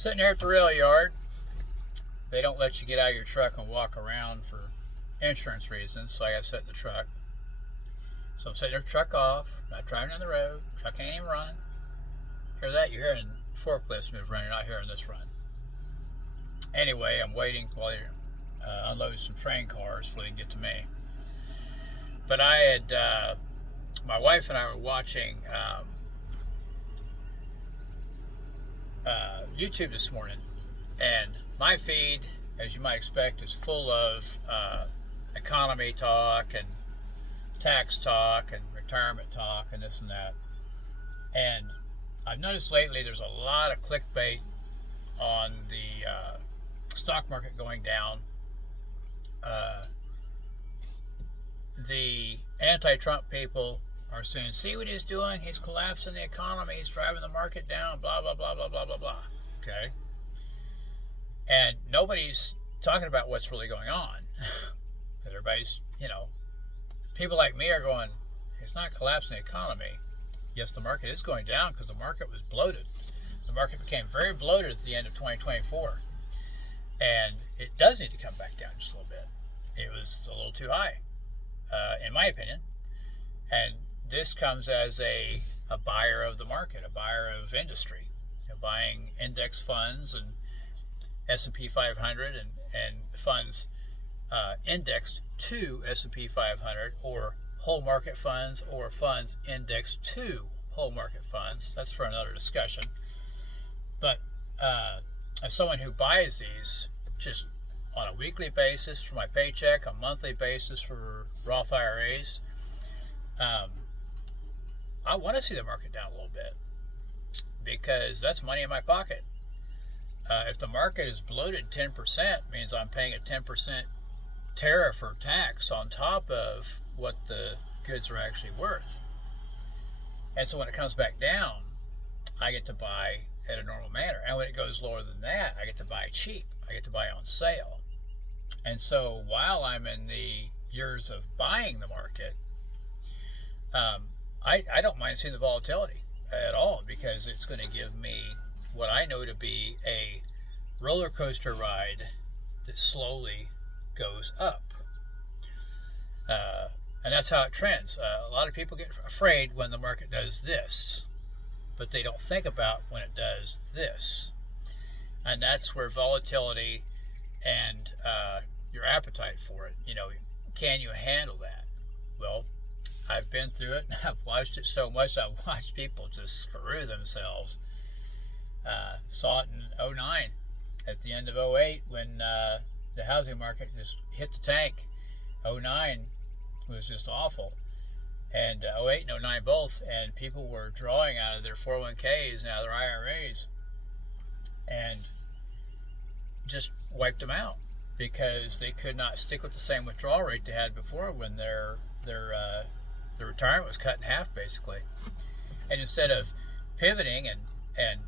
Sitting here at the rail yard. They don't let you get out of your truck and walk around for insurance reasons, so I got to sit in the truck. So I'm setting the truck off, not driving on the road. Truck ain't even running. Hear that? You're hearing forklifts move running. You're not hearing this run. Anyway, I'm waiting while they unload some train cars before they can get to me. But I had, my wife and I were watching YouTube this morning, and my feed, as you might expect, is full of economy talk and tax talk and retirement talk and this and that. And I've noticed lately there's a lot of clickbait on the stock market going down. The anti-Trump people are saying, see what he's doing? He's collapsing the economy. He's driving the market down, blah, blah, blah, blah, blah, blah, blah. Okay? And nobody's talking about what's really going on. Everybody's, people like me are going, it's not collapsing the economy. Yes, the market is going down because the market was bloated. The market became very bloated at the end of 2024. And it does need to come back down just a little bit. It was a little too high, in my opinion. And this comes as a buyer of the market, a buyer of industry, buying index funds and S&P 500 and funds indexed to S&P 500, or whole market funds, or funds indexed to whole market funds. That's for another discussion. But as someone who buys these just on a weekly basis for my paycheck, a monthly basis for Roth IRAs, I want to see the market down a little bit because that's money in my pocket. If the market is bloated 10%, means I'm paying a 10% tariff or tax on top of what the goods are actually worth. And so when it comes back down, I get to buy at a normal manner. And when it goes lower than that, I get to buy cheap. I get to buy on sale. And so while I'm in the years of buying the market, I don't mind seeing the volatility at all, because it's going to give me what I know to be a roller coaster ride that slowly goes up. And that's how it trends. A lot of people get afraid when the market does this, but they don't think about when it does this. And that's where volatility and your appetite for it, can you handle that? Well, I've been through it. I've watched it so much. I've watched people just screw themselves. Saw it in 09, at the end of 08, when the housing market just hit the tank. 09 was just awful. And 08 and 09 both. And people were drawing out of their 401ks and out of their IRAs and just wiped them out because they could not stick with the same withdrawal rate they had before when their retirement was cut in half, basically. And instead of pivoting and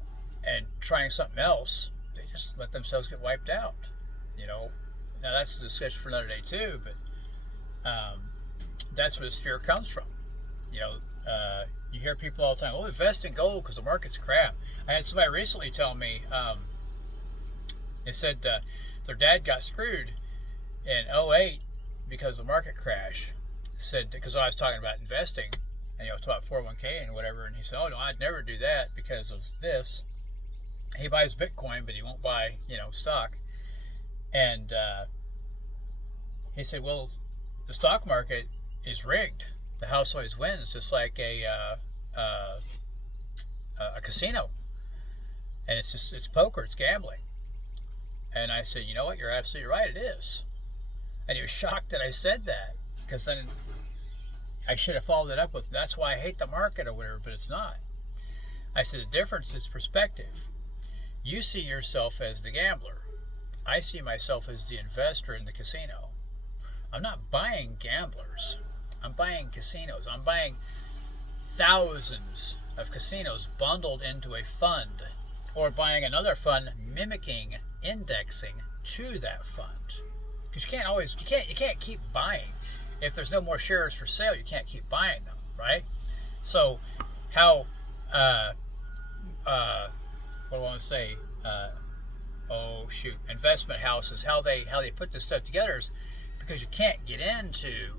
trying something else, they just let themselves get wiped out. Now that's a discussion for another day too, but that's where this fear comes from. You hear people all the time, invest in gold because the market's crap. I had somebody recently tell me, they said their dad got screwed in 08 because of the market crash. Said, because I was talking about investing, and it's about 401k and whatever, and he said, no, I'd never do that because of this. He buys Bitcoin, but he won't buy, stock. And he said, well, the stock market is rigged. The house always wins, just like a casino. And it's poker, it's gambling. And I said, you know what, you're absolutely right, it is. And he was shocked that I said that, because then I should have followed it up with, that's why I hate the market or whatever, but it's not. I said, the difference is perspective. You see yourself as the gambler. I see myself as the investor in the casino. I'm not buying gamblers. I'm buying casinos. I'm buying thousands of casinos bundled into a fund, or buying another fund mimicking indexing to that fund. Because you can't keep buying. If there's no more shares for sale, you can't keep buying them, right? So how what do I want to say? investment houses, how they put this stuff together is because you can't get into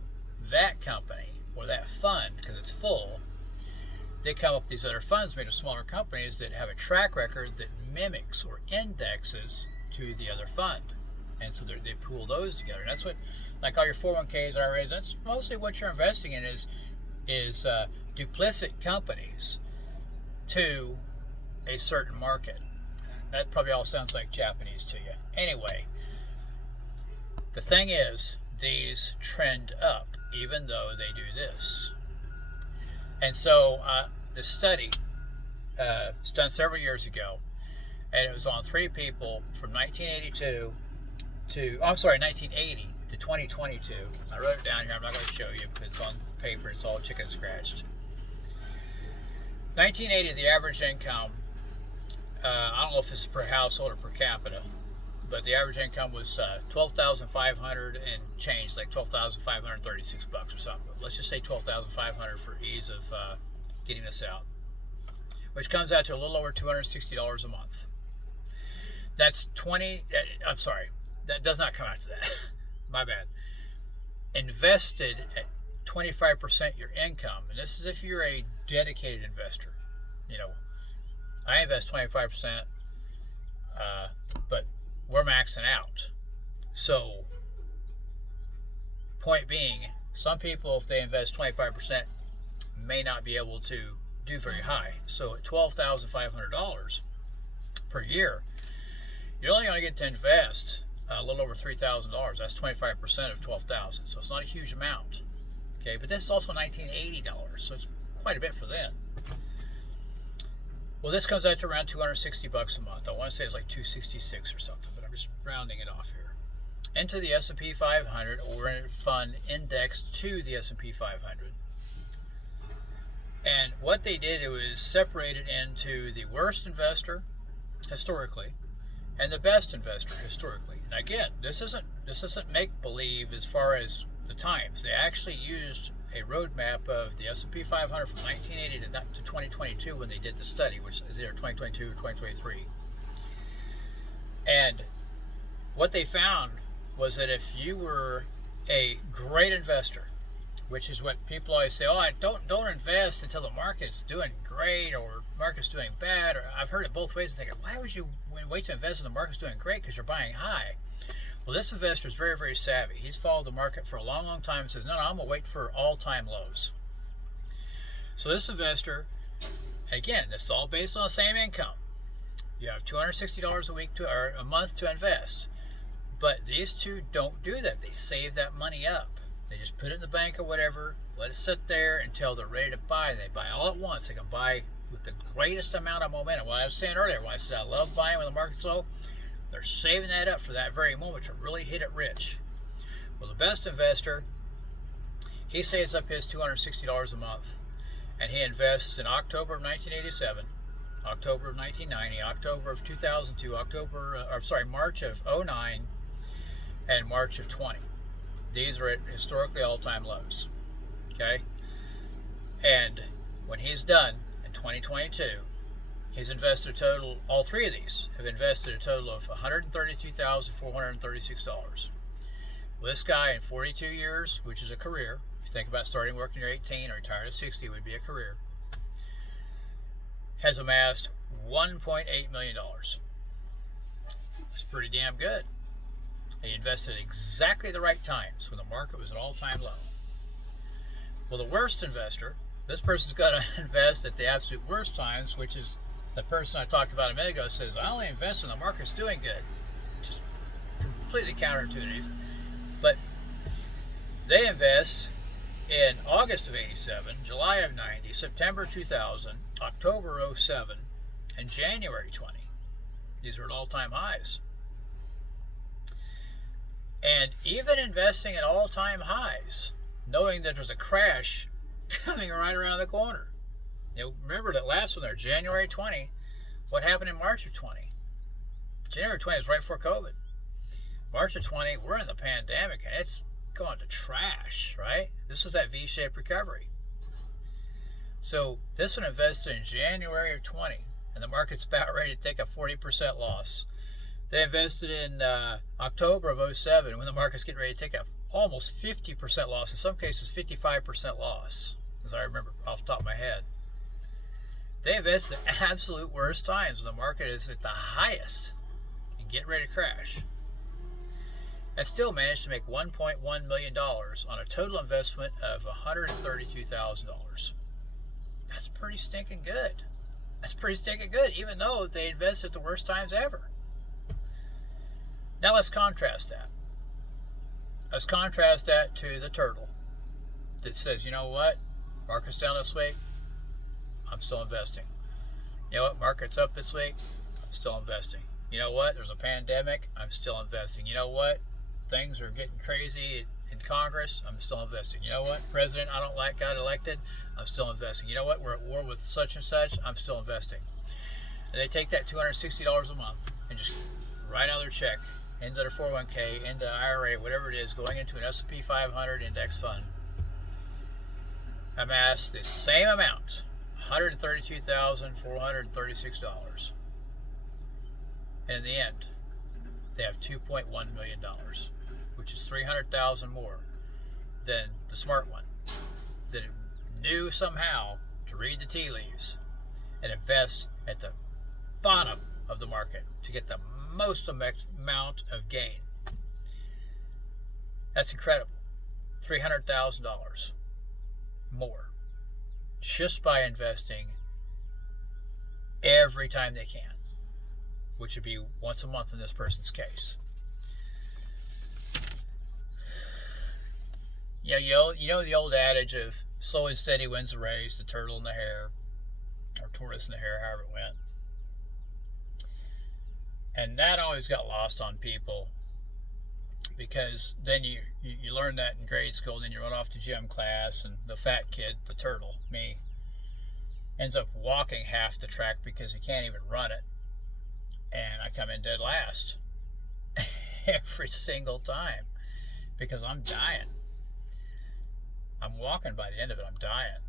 that company or that fund because it's full. They come up with these other funds made of smaller companies that have a track record that mimics or indexes to the other fund. And so they pool those together. And that's what, like all your 401ks, IRAs, that's mostly what you're investing in is duplicit companies to a certain market. That probably all sounds like Japanese to you. Anyway, the thing is, these trend up even though they do this. And so the study was done several years ago, and it was on 3 people from 1980 to 2022. I wrote it down here. I'm not going to show you because it's on paper. It's all chicken scratched. 1980, the average income, I don't know if it's per household or per capita, but the average income was $12,500 and change, like $12,536 or something. But let's just say $12,500 for ease of getting this out, which comes out to a little over $260 a month. That's that does not come out to that. My bad. Invested at 25% your income, and this is if you're a dedicated investor. You know, I invest 25%, but we're maxing out. So, point being, some people, if they invest 25%, may not be able to do very high. So, at $12,500 per year, you're only going to get to invest a little over $3,000. That's 25% of $12,000. So, it's not a huge amount. Okay, but this is also $1980, so it's quite a bit for them. Well, this comes out to around $260 a month. I want to say it's like $266 or something, but I'm just rounding it off here. Into the S&P 500 or in a fund indexed to the S&P 500. And what they did, it was separated into the worst investor historically and the best investor historically. And again, this isn't make-believe as far as the times. They actually used a roadmap of the S&P 500 from 1980 to 2022 when they did the study, which is either 2022 or 2023. And what they found was that if you were a great investor, which is what people always say, I don't invest until the market's doing great or market's doing bad. Or I've heard it both ways. Thinking, why would you wait to invest when the market's doing great? Because you're buying high. Well, this investor is very, very savvy. He's followed the market for a long, long time and says, no, I'm going to wait for all-time lows. So this investor, again, this is all based on the same income. You have $260 a week or a month to invest. But these two don't do that. They save that money up. They just put it in the bank or whatever, let it sit there until they're ready to buy. They buy all at once. They can buy with the greatest amount of momentum. What I was saying earlier, when I said I love buying when the market's low, they're saving that up for that very moment to really hit it rich. Well, the best investor, he saves up his $260 a month, and he invests in October of 1987, October of 1990, October of 2002, March of 2009, and March of 20. These are at historically all-time lows. Okay? And when he's done in 2022, he's invested a total, all 3 of these have invested a total of $132,436. Well, this guy in 42 years, which is a career, if you think about starting work when you're 18 or retired at 60, it would be a career, has amassed $1.8 million. It's pretty damn good. He invested exactly the right times when the market was at all-time low. Well, the worst investor, this person's got to invest at the absolute worst times, which is the person I talked about a minute ago says, I only invest when the market's doing good. Which is completely counterintuitive. But they invest in August of 87, July of 90, September 2000, October 07, and January 20. These are at all-time highs. And even investing at all-time highs, knowing that there's a crash coming right around the corner. You know, remember that last one there, January 20. What happened in March of 20? January 20 is right before COVID. March of 20, we're in the pandemic, and it's going to trash, right? This was that V-shaped recovery. So this one invested in January of 20, and the market's about ready to take a 40% loss. They invested in October of 07 when the market's getting ready to take a almost 50% loss, in some cases 55% loss, as I remember off the top of my head. They invested at absolute worst times when the market is at the highest and getting ready to crash. And still managed to make $1.1 million on a total investment of $132,000. That's pretty stinking good. That's pretty stinking good, even though they invested at the worst times ever. Now let's contrast that. Let's contrast that to the turtle that says, you know what? Market's down this week. I'm still investing. You know what? Market's up this week. I'm still investing. You know what? There's a pandemic. I'm still investing. You know what? Things are getting crazy in Congress. I'm still investing. You know what? President I don't like got elected. I'm still investing. You know what? We're at war with such and such. I'm still investing. And they take that $260 a month and just write out their check into their 401k, into IRA, whatever it is, going into an S&P 500 index fund. Amass the same amount, $132,436. And in the end, they have $2.1 million, which is $300,000 more than the smart one that knew somehow to read the tea leaves and invest at the bottom of the market to get the most amount of gain. That's incredible. $300,000 more just by investing every time they can, which would be once a month in this person's case. Yeah, you know the old adage of slow and steady wins the race, the turtle and the hare, or tortoise and the hare, however it went. And that always got lost on people, because then you learn that in grade school, and then you run off to gym class, and the fat kid, the turtle, me, ends up walking half the track because he can't even run it. And I come in dead last every single time because I'm dying. I'm walking by the end of it, I'm dying.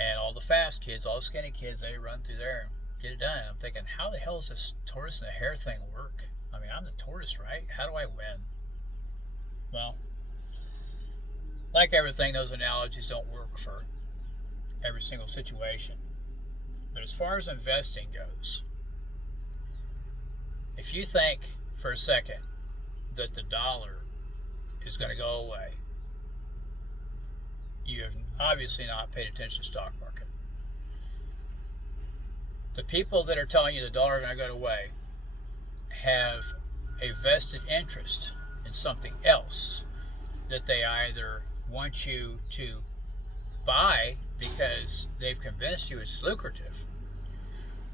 And all the fast kids, all the skinny kids, they run through there and get it done. And I'm thinking, how the hell does this tortoise and the hare thing work? I mean, I'm the tortoise, right? How do I win? Well, like everything, those analogies don't work for every single situation. But as far as investing goes, if you think for a second that the dollar is going to go away, you have obviously not paid attention to the stock market. The people that are telling you the dollar is going to go away have a vested interest in something else that they either want you to buy because they've convinced you it's lucrative,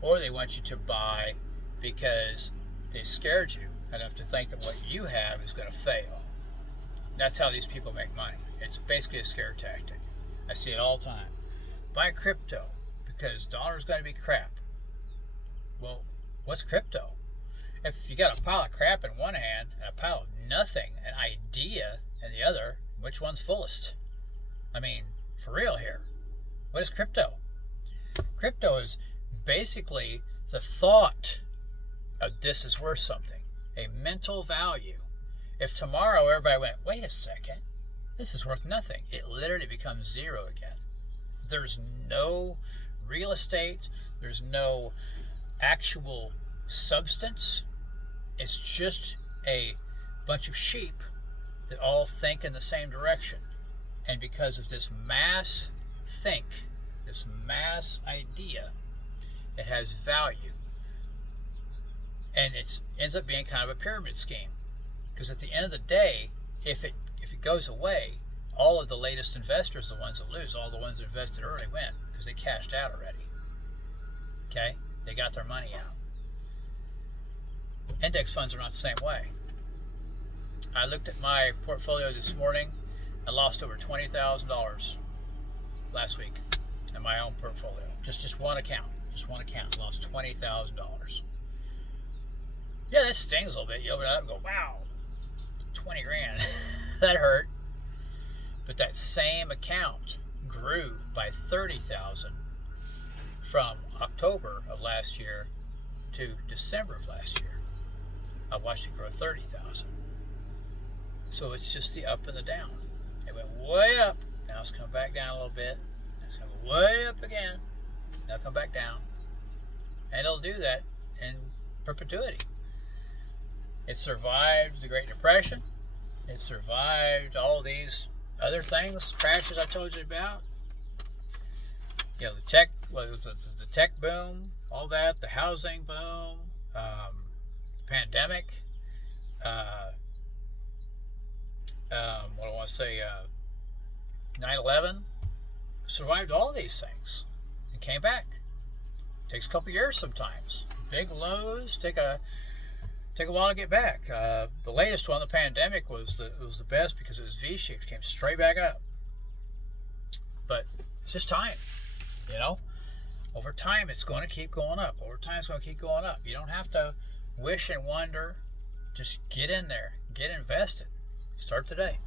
or they want you to buy because they scared you enough to think that what you have is going to fail. That's how these people make money. It's basically a scare tactic. I see it all the time. Buy crypto because dollar's going to be crap. Well, what's crypto? If you got a pile of crap in one hand and a pile of nothing, an idea in the other, which one's fullest? I mean, for real here. What is crypto? Crypto is basically the thought of this is worth something, a mental value. If tomorrow everybody went, wait a second, this is worth nothing, it literally becomes zero again. There's no real estate, there's no actual substance. It's just a bunch of sheep that all think in the same direction. And because of this mass think, this mass idea, it has value. And it ends up being kind of a pyramid scheme. Because at the end of the day, if it goes away, all of the latest investors are the ones that lose. All the ones that invested early win because they cashed out already. Okay? They got their money out. Index funds are not the same way. I looked at my portfolio this morning. I lost over $20,000 last week in my own portfolio. Just one account. Just one account. Lost $20,000. Yeah, that stings a little bit. You open it up and go, wow, 20 grand. That hurt. But that same account grew by $30,000 from October of last year to December of last year. I watched it grow 30,000. So it's just the up and the down. It went way up. Now it's come back down a little bit. It's going way up again. Now come back down. And it'll do that in perpetuity. It survived the Great Depression. It survived all these other things, crashes I told you about. You know, the tech boom, all that, the housing boom, pandemic, what do I want to say, 9/11, survived all these things and came back. Takes a couple years sometimes. Big lows take a while to get back. The latest one, the pandemic, was the best because it was V-shaped, came straight back up. But it's just time, you know. Over time, it's going to keep going up. Over time, it's going to keep going up. You don't have to wish and wonder. Just get in there, get invested. Start today.